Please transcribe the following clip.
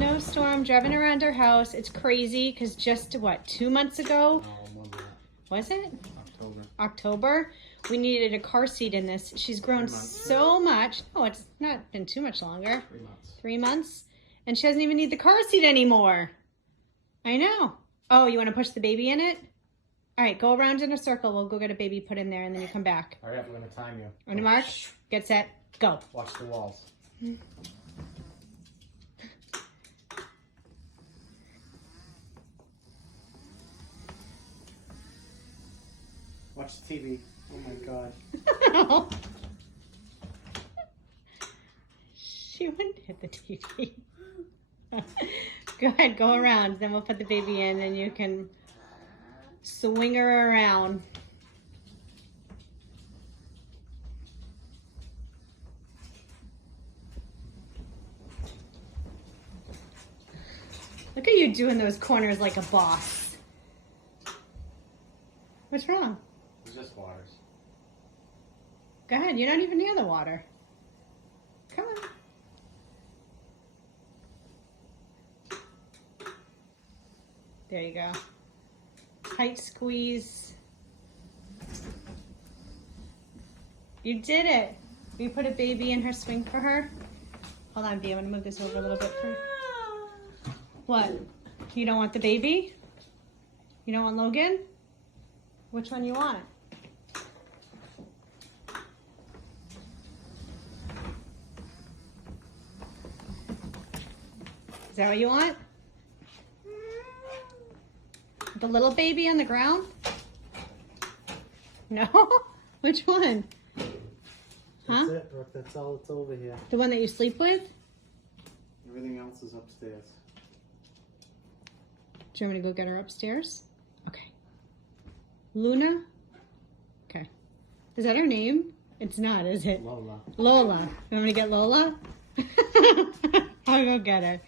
snowstorm driving around our house. It's crazy because just, what, 2 months ago? No, more than that. Was it? October. We needed a car seat in this. She's grown 3 months. so much. Oh, it's not been too much longer. 3 months. 3 months? And she doesn't even need the car seat anymore. I know. Oh, you want to push the baby in it? All right, go around in a circle. We'll go get a baby put in there, and then you come back. All right, we're going to time you. On your mark, get set, go. Watch the walls. Watch the TV. Oh my god. She wouldn't hit the TV. Go ahead, go around. Then we'll put the baby in and you can swing her around. Look at you doing those corners like a boss. What's wrong? It's just waters. Go ahead, you're not even near the water. Come on. There you go. Tight squeeze. You did it. Will you put a baby in her swing for her? Hold on, B. I'm going to move this over a little bit for you. What? You don't want the baby? You don't want Logan? Which one you want? Is that what you want? The little baby on the ground? No? Which one? Huh? That's it, Brooke. That's all that's over here. The one that you sleep with? Everything else is upstairs. Do you want me to go get her upstairs? Okay. Luna? Okay. Is that her name? It's not, is it? Lola. Lola. You want me to get Lola? I'll go get her.